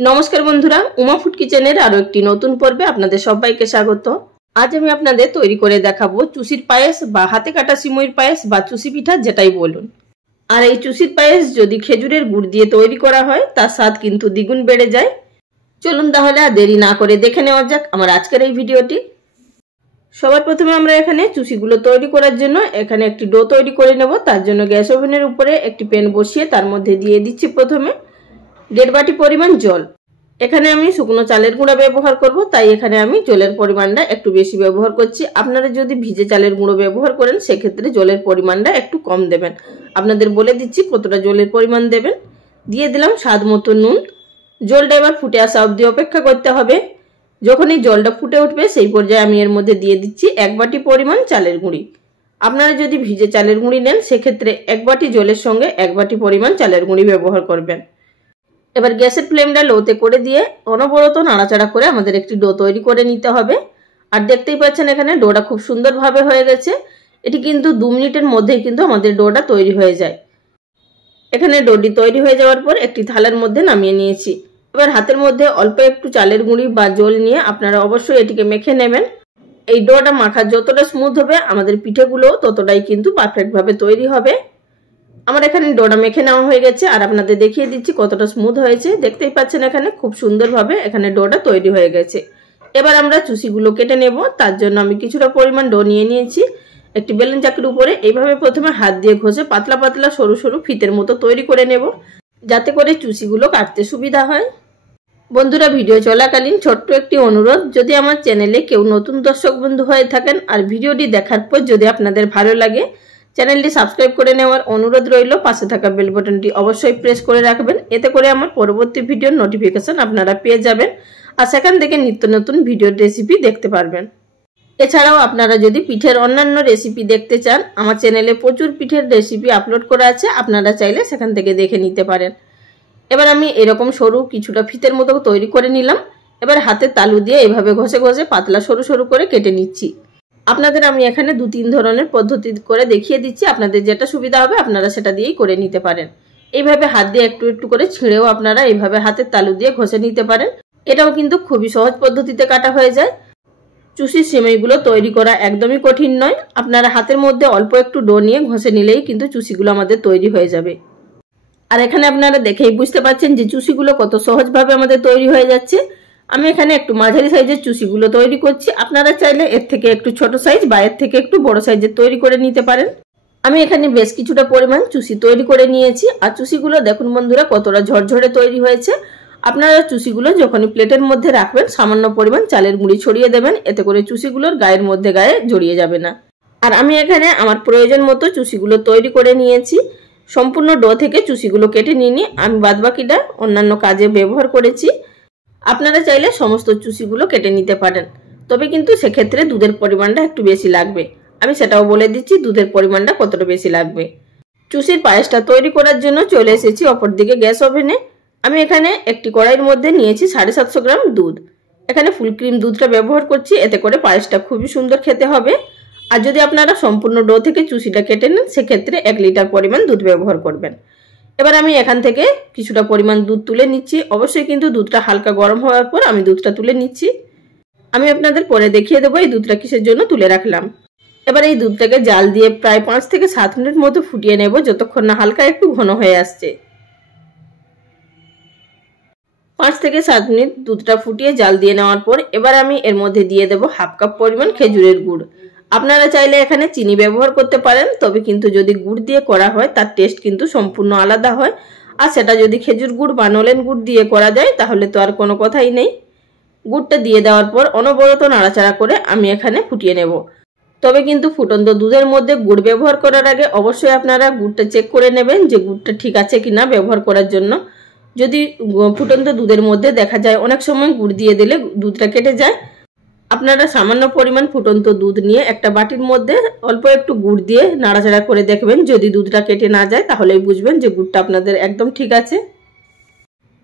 नमस्कार बंधुरा उमा फूड किचेनेर आरो एकटी नतून पर्वे आपनादेर सबाइके स्वागत। आज आमि आपनादेर तैरी करे देखाबो चुषिर पायेस बा हाथे काटा सिमुइर पायेस बा चुषि पिठा जेटाई बोलुन। और এই चुषिर पायेस यदि खेजुरेर गुड़ दिए तैरी करा हय तार स्वाद किन्तु द्विगुण बेड़े जाय। चलुन ताहले आर देरी ना करे देखे नेওয়া যাক आमार आजकेर এই ভিডিওটি। সবার প্রথমে আমরা এখানে চুষিগুলো তৈরি করার জন্য এখানে একটি ডো তৈরি করে নেব। তার জন্য গ্যাস ওভেনের উপরে একটি প্যান বসিয়ে তার মধ্যে দিয়ে দিচ্ছি প্রথমে 1.5 বাটি পরিমাণ জল। এখানে আমি শুকনো চালের গুঁড়া ব্যবহার করব, তাই এখানে আমি জলের পরিমাণটা একটু বেশি ব্যবহার করছি। আপনারা যদি ভিজে চালের গুঁড়ো ব্যবহার করেন সেক্ষেত্রে জলের পরিমাণটা একটু কম দেবেন। আপনাদের বলে দিচ্ছি কতটা জলের পরিমাণ দেবেন। দিয়ে দিলাম স্বাদ মতো নুন। জলটা এবার ফুটে আসা অবধি অপেক্ষা করতে হবে। যখনই জলটা ফুটে উঠবে সেই পর্যায়ে আমি এর মধ্যে দিয়ে দিচ্ছি 1 বাটি পরিমাণ চালের গুঁড়ি। আপনারা যদি ভিজে চালের গুঁড়ি নেন সেক্ষেত্রে 1 বাটি জলের সঙ্গে 1 বাটি পরিমাণ চালের গুঁড়ি ব্যবহার করবেন। এবার গ্যাসের ফ্লেমটা লোতে করে দিয়ে অনবরত নাড়াচাড়া করে আমাদের একটি ডো তৈরি করে নিতে হবে। আর দেখতেই পাচ্ছেন এখানে ডোটা খুব সুন্দরভাবে হয়ে গেছে। এটি কিন্তু 2 মিনিটের মধ্যেই কিন্তু আমাদের ডোটা তৈরি হয়ে যায়। এখানে ডোটি তৈরি হয়ে যাওয়ার পর একটি থালার মধ্যে নামিয়ে নিয়েছি। এবার হাতের মধ্যে অল্প একটু চালের গুঁড়ি বা জল নিয়ে আপনারা অবশ্যই এটিকে মেখে নেবেন। এই ডোটা মাখা যতটা স্মুথ হবে আমাদের পিঠেগুলো ততটাই কিন্তু পারফেক্টভাবে তৈরি হবে। আমার এখানে ডোটা মেখে নেওয়া হয়ে গেছে আর আপনাদের দেখিয়ে দিচ্ছি কতটা স্মুথ হয়েছে। দেখতেই পাচ্ছেন এখানে খুব সুন্দরভাবে এখানে ডোটা তৈরি হয়ে গেছে। এবার আমরা চুষিগুলো কেটে নেব। তার জন্য আমি কিছুটা পরিমাণ ডো নিয়ে নিয়েছি। একটি বেলুন চাকির উপরে এইভাবে প্রথমে হাত দিয়ে ঘষে পাতলা পাতলা সরু সরু ফিতের মতো তৈরি করে নেব, যাতে করে চুষিগুলো কাটতে সুবিধা হয়। বন্ধুরা, ভিডিও চলাকালীন ছোট্ট একটি অনুরোধ, যদি আমার চ্যানেলে কেউ নতুন দর্শক বন্ধু হয়ে থাকেন আর ভিডিওটি দেখার পর যদি আপনাদের ভালো লাগে চ্যানেলটি সাবস্ক্রাইব করে নেওয়ার অনুরোধ রইল। পাশে থাকা বেল বাটনটি অবশ্যই প্রেস করে রাখবেন, এতে করে আমার পরবর্তী ভিডিওর নোটিফিকেশন আপনারা পেয়ে যাবেন আর সেখান থেকে নিত্য নতুন ভিডিওর রেসিপি দেখতে পারবেন। এছাড়াও আপনারা যদি পিঠের অন্যান্য রেসিপি দেখতে চান আমার চ্যানেলে প্রচুর পিঠের রেসিপি আপলোড করা আছে, আপনারা চাইলে সেখান থেকে দেখে নিতে পারেন। এবার আমি এরকম সরু কিছুটা ফিতের মতো তৈরি করে নিলাম। এবার হাতের তালু দিয়ে এভাবে ঘষে ঘষে পাতলা সরু সরু করে কেটে নিচ্ছি। আপনাদের আমি এখানে 2-3 ধরনের পদ্ধতি করে দেখিয়ে দিচ্ছি, আপনাদের যেটা সুবিধা হবে আপনারা সেটা দিয়েই করে নিতে পারেন। এইভাবে হাত দিয়ে একটু একটু করে ছিঁড়েও আপনারা এইভাবে হাতের তালু দিয়ে ঘষে নিতে পারেন। এটাও কিন্তু খুবই সহজ পদ্ধতিতে কাটা হয়ে যায়। চুষির সেমাইগুলো তৈরি করা একদমই কঠিন নয়। আপনারা হাতের মধ্যে অল্প একটু ডো নিয়ে ঘষে নিলেই কিন্তু চুষিগুলো আমাদের তৈরি হয়ে যাবে। আর এখানে আপনারা দেখেই বুঝতে পারছেন যে চুষিগুলো কত সহজভাবে আমাদের তৈরি হয়ে যাচ্ছে। আমি এখানে একটু মাঝারি সাইজের চুষিগুলো তৈরি করছি, আপনারা চাইলে এর থেকে একটু ছোট সাইজ বা এর থেকে একটু বড় সাইজের তৈরি করে নিতে পারেন। আমি এখানে বেশ কিছুটা পরিমাণ চুষি তৈরি করে নিয়েছি। আর চুষিগুলো দেখুন বন্ধুরা কতটা ঝরঝরে তৈরি হয়েছে। আপনারা চুষিগুলো যখনই প্লেটের মধ্যে রাখবেন সামান্য পরিমাণ চালের গুঁড়ি ছড়িয়ে দেবেন, এতে করে চুষিগুলোর গায়ের মধ্যে গায়ে জড়িয়ে যাবে না। আর আমি এখানে আমার প্রয়োজন মতো চুষিগুলো তৈরি করে নিয়েছি। সম্পূর্ণ ডো থেকে চুষিগুলো কেটে নিয়ে আমি বাদবাকিটা অন্যান্য কাজে ব্যবহার করেছি। আপনারা চাইলে সমস্ত চুষিগুলো কেটে নিতে পারেন, তবে কিন্তু সেক্ষেত্রে দুধের পরিমাণটা একটু বেশি লাগবে। আমি সেটাও বলে দিচ্ছি দুধের পরিমাণটা কতটা বেশি লাগবে। চুষির পায়েসটা তৈরি করার জন্য চলে এসেছি অপরদিকে গ্যাস ওভেনে। আমি এখানে একটি কড়াইয়ের মধ্যে নিয়েছি 750 গ্রাম দুধ। এখানে ফুল ক্রিম দুধটা ব্যবহার করছি, এতে করে পায়েসটা খুবই সুন্দর খেতে হবে। আর যদি আপনারা সম্পূর্ণ ডো থেকে চুষিটা কেটে নেন সেক্ষেত্রে 1 লিটার পরিমাণ দুধ ব্যবহার করবেন। এবার আমি এখান থেকে কিছুটা পরিমাণ দুধ তুলে নিচ্ছি। অবশ্যই কিন্তু দুধটা হালকা গরম হওয়ার পর আমি দুধটা তুলে নিচ্ছি। আমি আপনাদের পরে দেখিয়ে দেবো এই দুধটা কিসের জন্য তুলে রাখলাম। এবার এই দুধটাকে জাল দিয়ে প্রায় 5 থেকে 7 মিনিট মতো ফুটিয়ে নেব, যতক্ষণ না হালকা একটু ঘন হয়ে আসছে। 5 থেকে 7 মিনিট দুধটা ফুটিয়ে জাল দিয়ে নেওয়ার পর এবার আমি এর মধ্যে দিয়ে দেবো 1/2 কাপ পরিমাণ খেজুরের গুড়। আপনারা চাইলে এখানে চিনি ব্যবহার করতে পারেন, তবে কিন্তু যদি গুড় দিয়ে করা হয় তার টেস্ট কিন্তু সম্পূর্ণ আলাদা হয়। আর সেটা যদি খেজুর গুড় বা নলেন গুড় দিয়ে করা যায় তাহলে তো আর কোনো কথাই নেই। গুড়টা দিয়ে দেওয়ার পর অনবরত নাড়াচাড়া করে আমি এখানে ফুটিয়ে নেব। তবে কিন্তু ফুটন্ত দুধের মধ্যে গুড় ব্যবহার করার আগে অবশ্যই আপনারা গুড়টা চেক করে নেবেন যে গুড়টা ঠিক আছে কিনা ব্যবহার করার জন্য। যদি ফুটন্ত দুধের মধ্যে দেখা যায় অনেক সময় গুড় দিয়ে দিলে দুধটা কেটে যায়, আপনারা সামান্য পরিমাণ ফুটন্ত দুধ নিয়ে একটা বাটির মধ্যে অল্প একটু গুড় দিয়ে নাড়াচাড়া করে দেখবেন। যদি দুধটা কেটে না যায় তাহলেই বুঝবেন যে গুড়টা আপনাদের একদম ঠিক আছে।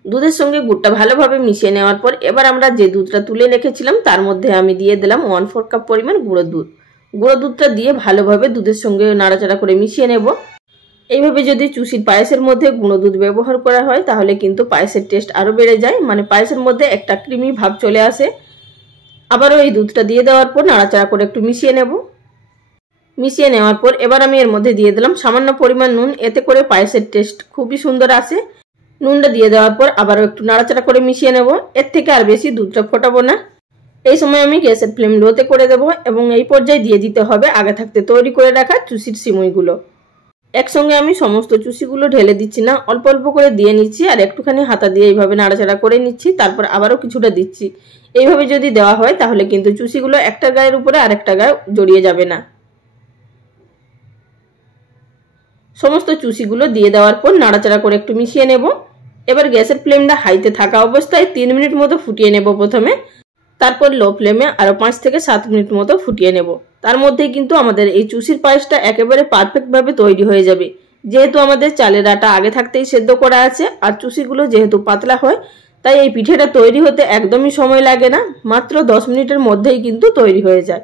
দুধের সঙ্গে গুড়টা ভালোভাবে মিশিয়ে নেওয়ার পর এবার আমরা যে দুধটা তুলে রেখেছিলাম তার মধ্যে আমি দিয়ে দিলাম 1/4 কাপ পরিমাণ গুঁড়ো দুধ। গুঁড়ো দুধটা দিয়ে ভালোভাবে দুধের সঙ্গে নাড়াচাড়া করে মিশিয়ে নেব। এইভাবে যদি চুষির পায়েসের মধ্যে গুঁড়ো দুধ ব্যবহার করা হয় তাহলে কিন্তু পায়েসের টেস্ট আরও বেড়ে যায়, মানে পায়েসের মধ্যে একটা ক্রিমি ভাব চলে আসে। আবারও এই দুধটা দিয়ে দেওয়ার পর নাড়াচাড়া করে একটু মিশিয়ে নেব। মিশিয়ে নেওয়ার পর এবার আমি এর মধ্যে দিয়ে দিলাম সামান্য পরিমাণ নুন, এতে করে পায়েসের টেস্ট খুবই সুন্দর আসে। নুনটা দিয়ে দেওয়ার পর আবারও একটু নাড়াচাড়া করে মিশিয়ে নেব। এর থেকে আর বেশি দুধটা ফোটাবো না। এই সময় আমি গ্যাসের ফ্লেম লোতে করে দেব এবং এই পর্যায়ে দিয়ে দিতে হবে আগে থাকতে তৈরি করে রাখা চুষির সিমুইগুলো। একসঙ্গে আমি সমস্ত চুষিগুলো ঢেলে দিচ্ছি না, অল্প অল্প করে দিয়ে নিচ্ছি আর একটুখানি হাতা দিয়ে এইভাবে নাড়াচাড়া করে নিচ্ছি, তারপর আবারও কিছুটা দিচ্ছি। এইভাবে যদি দেওয়া হয় তাহলে কিন্তু চুষিগুলো একটা গায়ের উপরে আরেকটা গায়ে জড়িয়ে যাবে না। সমস্ত চুষিগুলো দিয়ে দেওয়ার পর নাড়াচাড়া করে একটু মিশিয়ে নেব। এবার গ্যাসের ফ্লেমটা হাইতে থাকা অবস্থায় 3 মিনিট মতো ফুটিয়ে নেব প্রথমে, তারপর লো ফ্লেমে আরও 5 থেকে 7 মিনিট মতো ফুটিয়ে নেব। তার মধ্যেই কিন্তু আমাদের এই চুষির পায়েসটা একেবারে পারফেক্টভাবে তৈরি হয়ে যাবে, যেহেতু আমাদের চালের আটা আগে থাকতেই সেদ্ধ করা আছে আর চুষিগুলো যেহেতু পাতলা হয় তাই এই পিঠেটা তৈরি হতে একদমই সময় লাগে না, মাত্র 10 মিনিটের মধ্যেই কিন্তু তৈরি হয়ে যায়।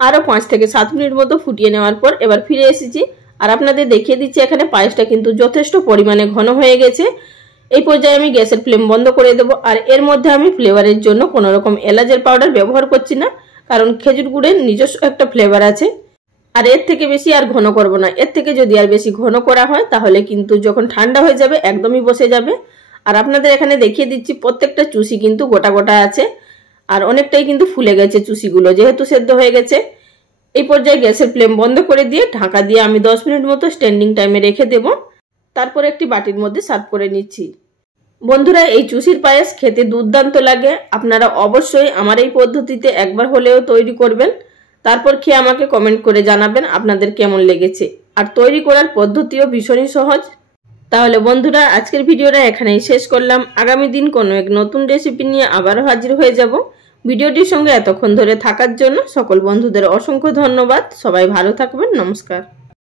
আরও 5 থেকে 7 মিনিট মতো ফুটিয়ে নেওয়ার পর এবার ফিরে এসেছি আর আপনাদের দেখিয়ে দিচ্ছি এখানে পায়েসটা কিন্তু যথেষ্ট পরিমাণে ঘন হয়ে গেছে। এই পর্যায়ে আমি গ্যাসের ফ্লেম বন্ধ করে দেব আর এর মধ্যে আমি ফ্লেভারের জন্য কোনো রকম এলাচের পাউডার ব্যবহার করছি না, কারণ খেজুর গুড়ের নিজস্ব একটা ফ্লেভার আছে। আর এর থেকে বেশি আর ঘন করব না, এর থেকে যদি আর বেশি ঘন করা হয় তাহলে কিন্তু যখন ঠান্ডা হয়ে যাবে একদমই বসে যাবে। আর আপনাদের এখানে দেখিয়ে দিচ্ছি প্রত্যেকটা চুষি কিন্তু গোটা গোটা আছে আর অনেকটাই কিন্তু ফুলে গেছে চুষিগুলো, যেহেতু সেদ্ধ হয়ে গেছে। এই পর্যায়ে গ্যাসের ফ্লেম বন্ধ করে দিয়ে ঢাকা দিয়ে আমি 10 মিনিট মতো স্ট্যান্ডিং টাইমে রেখে দেব। তারপর একটি বাটির মধ্যে সার্ভ করে নিচ্ছি। বন্ধুরা, এই চুষির পায়েস খেতে দুর্দান্ত লাগে, আপনারা অবশ্যই আমার এই পদ্ধতিতে একবার হলেও তৈরি করবেন, তারপর খেয়ে আমাকে কমেন্ট করে জানাবেন আপনাদের কেমন লেগেছে। আর তৈরি করার পদ্ধতিও ভীষণই সহজ। তাহলে বন্ধুরা, আজকের ভিডিওটা এখানেই শেষ করলাম। আগামী দিন কোনো এক নতুন রেসিপি নিয়ে আবারও হাজির হয়ে যাব। ভিডিওটির সঙ্গে এতক্ষণ ধরে থাকার জন্য সকল বন্ধুদের অসংখ্য ধন্যবাদ। সবাই ভালো থাকবেন। নমস্কার।